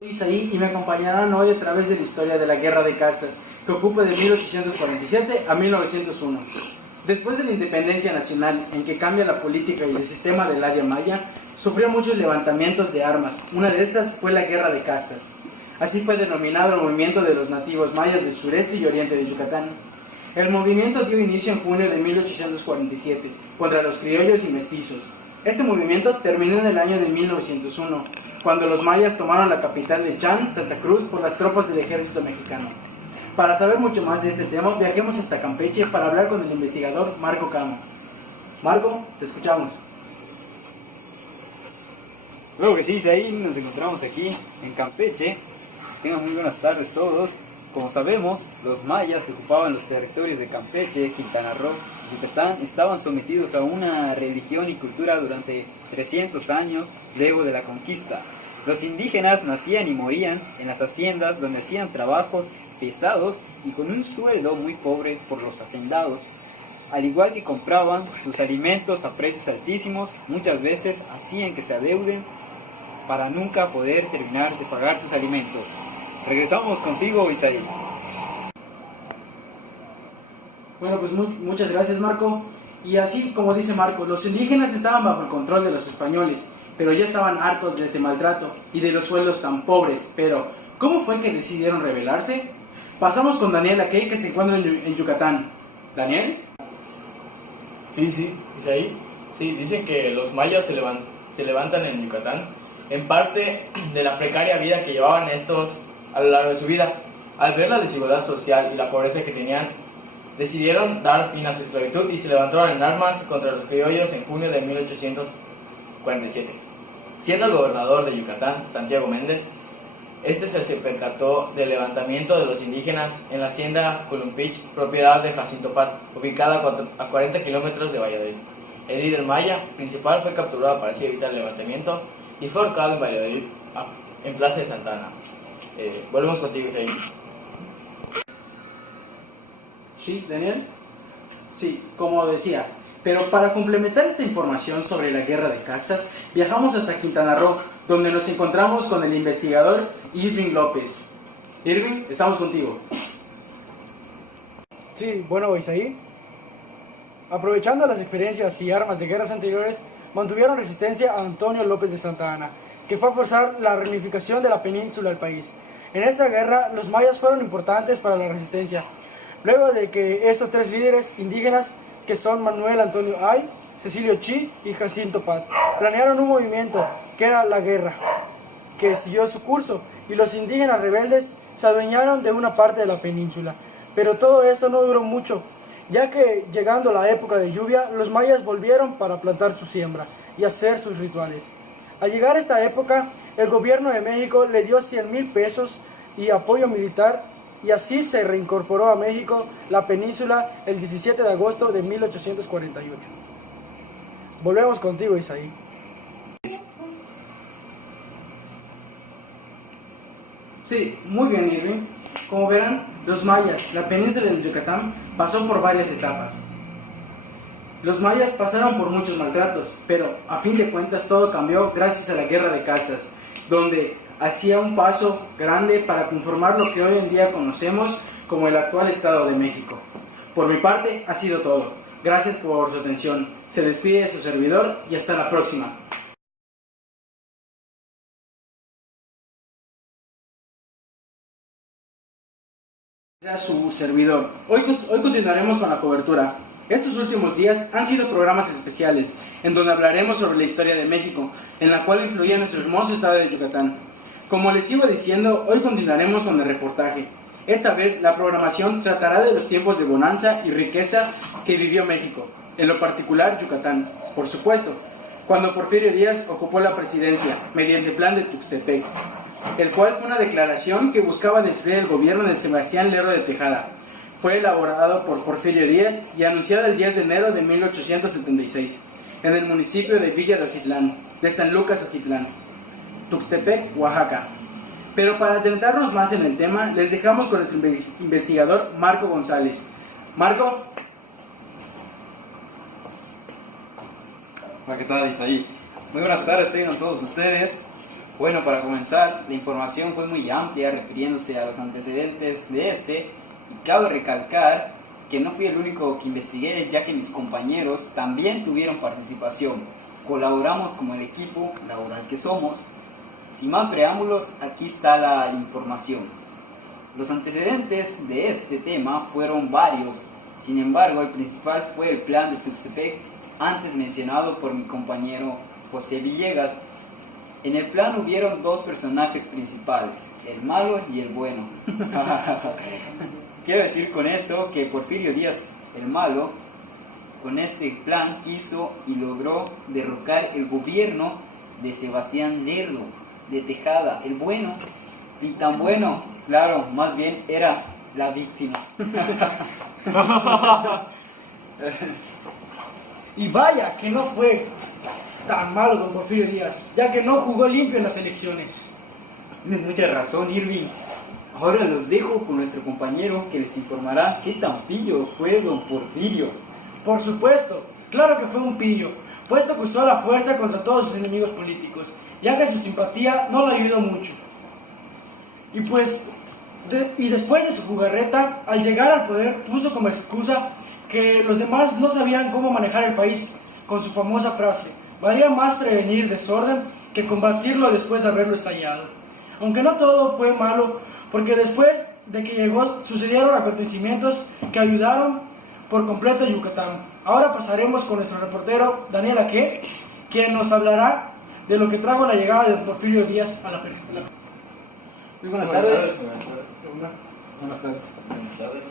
Isaí y me acompañarán hoy a través de la historia de la Guerra de Castas, que ocupa de 1847 a 1901. Después de la independencia nacional, en que cambia la política y el sistema del área maya, sufrió muchos levantamientos de armas. Una de estas fue la Guerra de Castas. Así fue denominado el movimiento de los nativos mayas del sureste y oriente de Yucatán. El movimiento dio inicio en junio de 1847 contra los criollos y mestizos. Este movimiento terminó en el año de 1901, cuando los mayas tomaron la capital de Chan, Santa Cruz, por las tropas del ejército mexicano. Para saber mucho más de este tema, viajemos hasta Campeche para hablar con el investigador Marco Camo. Marco, te escuchamos. Luego que sí, Isaí, nos encontramos aquí en Campeche. Tengan muy buenas tardes todos. Como sabemos, los mayas que ocupaban los territorios de Campeche, Quintana Roo y Yucatán estaban sometidos a una religión y cultura durante 300 años luego de la conquista. Los indígenas nacían y morían en las haciendas donde hacían trabajos pesados y con un sueldo muy pobre por los hacendados. Al igual que compraban sus alimentos a precios altísimos, muchas veces hacían que se adeuden para nunca poder terminar de pagar sus alimentos. Regresamos contigo, Isaí. Bueno, pues muchas gracias, Marco. Y así como dice Marco, los indígenas estaban bajo el control de los españoles, pero ya estaban hartos de este maltrato y de los sueldos tan pobres. Pero, ¿cómo fue que decidieron rebelarse? Pasamos con Daniel Akey, que se encuentra en Yucatán. ¿Daniel? Sí, Isaí. Sí, dicen que los mayas se levantan en Yucatán en parte de la precaria vida que llevaban estos a lo largo de su vida. Al ver la desigualdad social y la pobreza que tenían, decidieron dar fin a su esclavitud y se levantaron en armas contra los criollos en junio de 1847. Siendo el gobernador de Yucatán, Santiago Méndez, este se percató del levantamiento de los indígenas en la hacienda Culumpich, propiedad de Jacinto Pat, ubicada a 40 kilómetros de Valladolid. El líder maya principal fue capturado para así evitar el levantamiento y fue ahorcado en Valladolid, en Plaza de Santa Ana. Volvemos contigo, Isaí. Sí, Daniel. Sí, como decía. Pero para complementar esta información sobre la Guerra de Castas, viajamos hasta Quintana Roo, donde nos encontramos con el investigador Irving López. Irving, estamos contigo. Sí, bueno, Isaí. Aprovechando las experiencias y armas de guerras anteriores, mantuvieron resistencia a Antonio López de Santa Anna, que fue a forzar la reunificación de la península del país. En esta guerra, los mayas fueron importantes para la resistencia, luego de que estos tres líderes indígenas, que son Manuel Antonio Ay, Cecilio Chi y Jacinto Pat, planearon un movimiento que era la guerra, que siguió su curso, y los indígenas rebeldes se adueñaron de una parte de la península. Pero todo esto no duró mucho, ya que llegando la época de lluvia, los mayas volvieron para plantar su siembra y hacer sus rituales. Al llegar a esta época, el gobierno de México le dio 100,000 pesos y apoyo militar, y así se reincorporó a México la península el 17 de agosto de 1848. Volvemos contigo, Isaí. Sí, muy bien, Irving. Como verán, los mayas, la península del Yucatán, pasó por varias etapas. Los mayas pasaron por muchos maltratos, pero a fin de cuentas todo cambió gracias a la Guerra de Castas, donde hacía un paso grande para conformar lo que hoy en día conocemos como el actual Estado de México. Por mi parte, ha sido todo. Gracias por su atención. Se despide su servidor y hasta la próxima. Su servidor. Hoy continuaremos con la cobertura. Estos últimos días han sido programas especiales, en donde hablaremos sobre la historia de México, en la cual influía nuestro hermoso estado de Yucatán. Como les iba diciendo, hoy continuaremos con el reportaje. Esta vez la programación tratará de los tiempos de bonanza y riqueza que vivió México, en lo particular Yucatán, por supuesto, cuando Porfirio Díaz ocupó la presidencia mediante el plan de Tuxtepec, el cual fue una declaración que buscaba destruir el gobierno de Sebastián Lerdo de Tejada. Fue elaborado por Porfirio Díaz y anunciado el 10 de enero de 1876, en el municipio de Villa de Ojitlán, de San Lucas Ojitlán, Tuxtepec, Oaxaca. Pero para adentrarnos más en el tema, les dejamos con nuestro investigador Marco González. Marco. Hola, ¿qué tal, Isaí? Muy buenas tardes, tengan todos ustedes. Bueno, para comenzar, la información fue muy amplia refiriéndose a los antecedentes de este, y cabe recalcar que no fui el único que investigué, ya que mis compañeros también tuvieron participación. Colaboramos como el equipo laboral que somos. Sin más preámbulos, aquí está la información. Los antecedentes de este tema fueron varios, sin embargo, el principal fue el plan de Tuxtepec, antes mencionado por mi compañero José Villegas. En el plan hubieron dos personajes principales, el malo y el bueno. Quiero decir con esto que Porfirio Díaz, el malo, con este plan quiso y logró derrocar el gobierno de Sebastián Lerdo de Tejada, el bueno, y tan bueno, claro, más bien era la víctima. Y vaya que no fue tan malo don Porfirio Díaz, ya que no jugó limpio en las elecciones. Tienes mucha razón, Irving. Ahora los dejo con nuestro compañero que les informará qué tan pillo fue don Porfirio. Por supuesto, claro que fue un pillo, puesto que usó la fuerza contra todos sus enemigos políticos, ya que su simpatía no le ayudó mucho. Y pues, después de su jugarreta, al llegar al poder puso como excusa que los demás no sabían cómo manejar el país, con su famosa frase: valía más prevenir desorden que combatirlo después de haberlo estallado. Aunque no todo fue malo, porque después de que llegó sucedieron acontecimientos que ayudaron por completo a Yucatán. Ahora pasaremos con nuestro reportero Daniel Aque, quien nos hablará de lo que trajo la llegada de Porfirio Díaz a la película. Muy buenas tardes. Buenas tardes. Buenas tardes.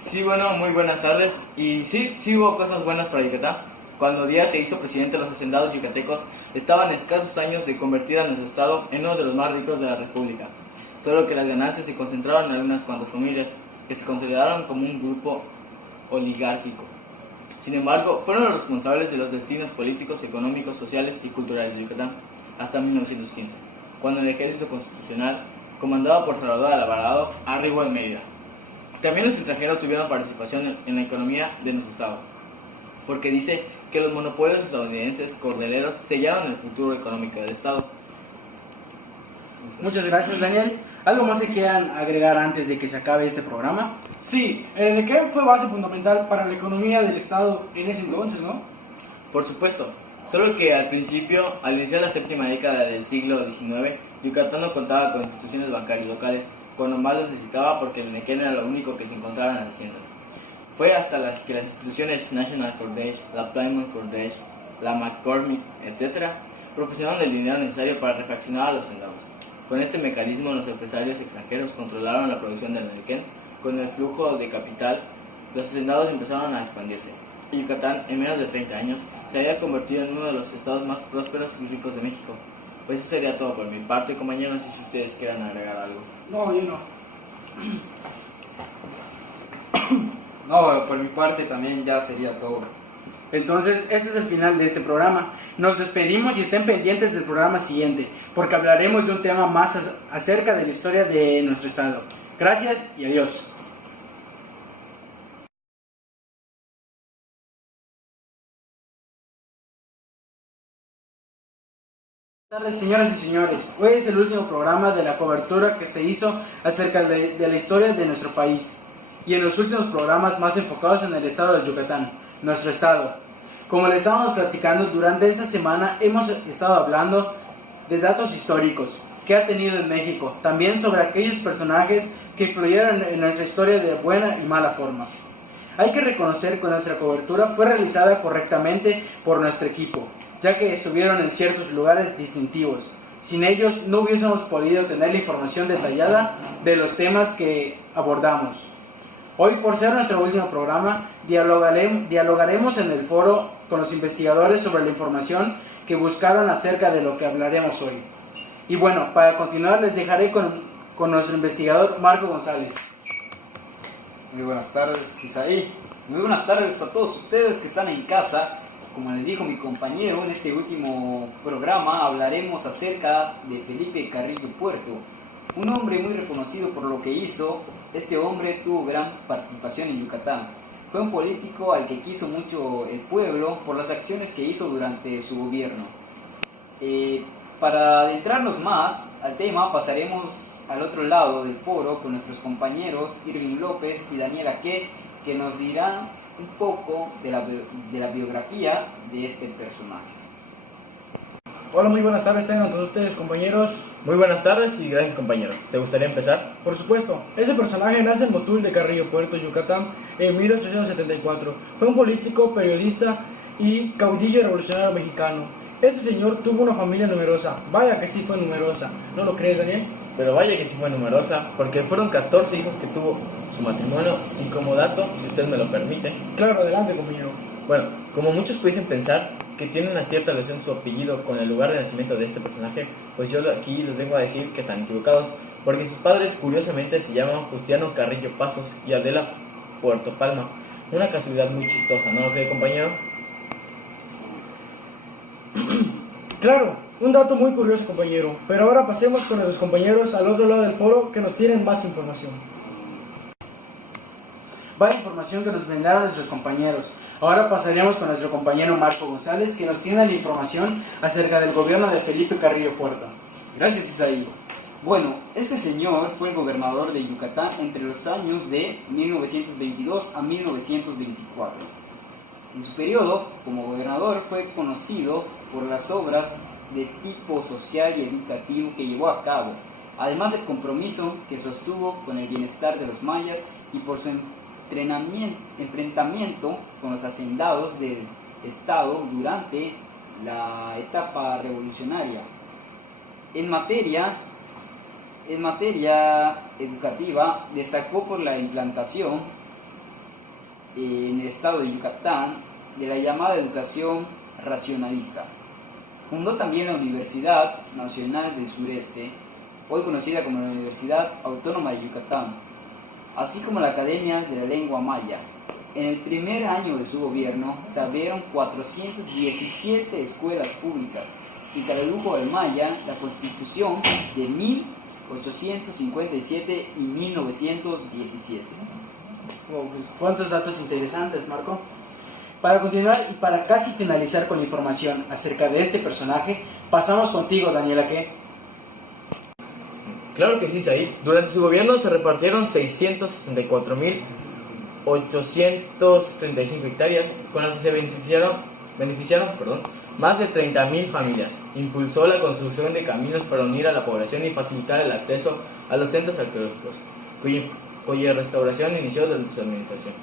Sí, bueno, muy buenas tardes. Y sí hubo cosas buenas para Yucatán. Cuando Díaz se hizo presidente, los hacendados yucatecos estaban a escasos años de convertir a nuestro estado en uno de los más ricos de la república. Solo que las ganancias se concentraban en algunas cuantas familias, que se consolidaron como un grupo oligárquico. Sin embargo, fueron los responsables de los destinos políticos, económicos, sociales y culturales de Yucatán hasta 1915, cuando el ejército constitucional, comandado por Salvador Alvarado, arribó en Mérida. También los extranjeros tuvieron participación en la economía de nuestro estado, porque dice que los monopolios estadounidenses cordeleros sellaron el futuro económico del estado. Muchas gracias, Daniel. ¿Algo más que quieran agregar antes de que se acabe este programa? Sí, el Enequén fue base fundamental para la economía del estado en ese entonces, ¿no? Por supuesto, solo que al principio, al iniciar la séptima década del siglo XIX, Yucatán no contaba con instituciones bancarias locales, cuando más los necesitaba, porque el Enequén era lo único que se encontraba en las haciendas. Fue hasta que las instituciones National Cordage, la Plymouth Cordage, la McCormick, etc., proporcionaron el dinero necesario para refaccionar a los hacendados. Con este mecanismo, los empresarios extranjeros controlaron la producción del Enequén. Con el flujo de capital, los hacendados empezaron a expandirse. Y Yucatán, en menos de 30 años, se había convertido en uno de los estados más prósperos y ricos de México. Pues eso sería todo por mi parte, compañeros, y si ustedes quieran agregar algo. No, yo no. No, por mi parte también ya sería todo. Entonces, este es el final de este programa. Nos despedimos y estén pendientes del programa siguiente, porque hablaremos de un tema más acerca de la historia de nuestro estado. Gracias y adiós. Buenas tardes, señoras y señores. Hoy es el último programa de la cobertura que se hizo acerca de la historia de nuestro país, y en los últimos programas más enfocados en el estado de Yucatán, nuestro estado. Como le estábamos platicando, durante esta semana hemos estado hablando de datos históricos que ha tenido en México, también sobre aquellos personajes que influyeron en nuestra historia de buena y mala forma. Hay que reconocer que nuestra cobertura fue realizada correctamente por nuestro equipo, ya que estuvieron en ciertos lugares distintivos. Sin ellos no hubiésemos podido tener la información detallada de los temas que abordamos. Hoy, por ser nuestro último programa, dialogaremos en el foro con los investigadores sobre la información que buscaron acerca de lo que hablaremos hoy. Y bueno, para continuar les dejaré con nuestro investigador Marco González. Muy buenas tardes, Isaí. Muy buenas tardes a todos ustedes que están en casa. Como les dijo mi compañero, en este último programa hablaremos acerca de Felipe Carrillo Puerto, un hombre muy reconocido por lo que hizo. Este hombre tuvo gran participación en Yucatán. Fue un político al que quiso mucho el pueblo por las acciones que hizo durante su gobierno. para adentrarnos más al tema, pasaremos al otro lado del foro con nuestros compañeros Irving López y Daniel Aque, que nos dirán un poco de la biografía de este personaje. Hola, muy buenas tardes, tengan todos ustedes, compañeros. Muy buenas tardes y gracias, compañeros. ¿Te gustaría empezar? Por supuesto, ese personaje nace en Motul de Carrillo Puerto, Yucatán, en 1874. Fue un político, periodista y caudillo revolucionario mexicano. Este señor tuvo una familia numerosa. Vaya que sí fue numerosa. ¿No lo crees, Daniel? Pero vaya que sí fue numerosa, porque fueron 14 hijos que tuvo su matrimonio. Y como dato, si usted me lo permite, Claro, adelante, compañero. bueno, como muchos pudiesen pensar que tiene una cierta relación su apellido con el lugar de nacimiento de este personaje, pues yo aquí les vengo a decir que están equivocados, porque sus padres curiosamente se llaman Justiano Carrillo Pasos y Adela Puerto Palma. Una casualidad muy chistosa, ¿no lo cree, compañero? Claro, un dato muy curioso, compañero. Pero ahora pasemos con nuestros compañeros al otro lado del foro que nos tienen más información. Vaya información que nos brindaron nuestros compañeros. Ahora pasaremos con nuestro compañero Marco González, que nos tiene la información acerca del gobierno de Felipe Carrillo Puerto. Gracias, Isaí. Bueno, este señor fue el gobernador de Yucatán entre los años de 1922 a 1924. En su periodo como gobernador fue conocido por las obras de tipo social y educativo que llevó a cabo, además del compromiso que sostuvo con el bienestar de los mayas y por su enfrentamiento con los hacendados del Estado durante la etapa revolucionaria. En materia educativa, destacó por la implantación en el estado de Yucatán de la llamada educación racionalista. Fundó también la Universidad Nacional del Sureste, hoy conocida como la Universidad Autónoma de Yucatán, así como la Academia de la Lengua Maya. En el primer año de su gobierno se abrieron 417 escuelas públicas y tradujo al maya la Constitución de 1857 y 1917. Wow, pues, ¿cuántos datos interesantes, Marco? Para continuar y para casi finalizar con la información acerca de este personaje, pasamos contigo, Daniel Aque. Claro que sí, Said. Durante su gobierno se repartieron 664.835 hectáreas, con las que se beneficiaron más de 30.000 familias. Impulsó la construcción de caminos para unir a la población y facilitar el acceso a los centros arqueológicos, cuya restauración inició durante su administración.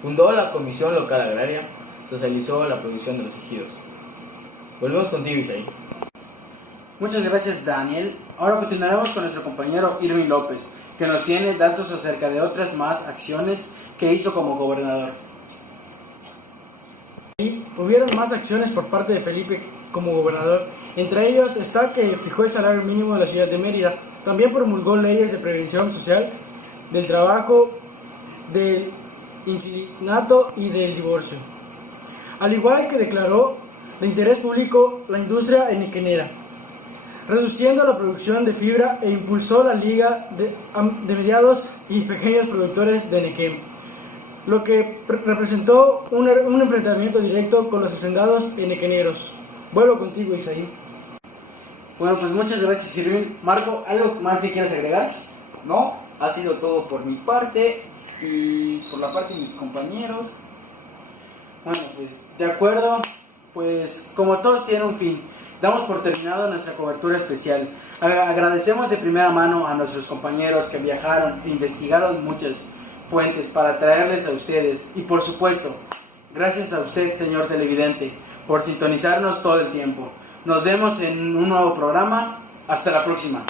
Fundó la Comisión Local Agraria, socializó la producción de los ejidos. Volvemos contigo, Isaí. Muchas gracias, Daniel. Ahora continuaremos con nuestro compañero Irving López, que nos tiene datos acerca de otras más acciones que hizo como gobernador. Hubieron más acciones por parte de Felipe como gobernador. Entre ellos está que fijó el salario mínimo de la ciudad de Mérida. También promulgó leyes de prevención social, del trabajo, del inquilinato y del divorcio. Al igual que declaró de interés público la industria enequenera, reduciendo la producción de fibra e impulsó la liga de mediados y pequeños productores de Nequem, lo que representó un enfrentamiento directo con los hacendados enequeneros. Vuelvo contigo, Isaí. Bueno, pues muchas gracias, Irving. Marco, ¿algo más que quieras agregar? No, ha sido todo por mi parte y por la parte de mis compañeros. Bueno, pues de acuerdo, pues como todos tienen un fin, damos por terminado nuestra cobertura especial. Agradecemos de primera mano a nuestros compañeros que viajaron e investigaron muchas fuentes para traerles a ustedes. Y por supuesto, gracias a usted, señor televidente, por sintonizarnos todo el tiempo. Nos vemos en un nuevo programa. Hasta la próxima.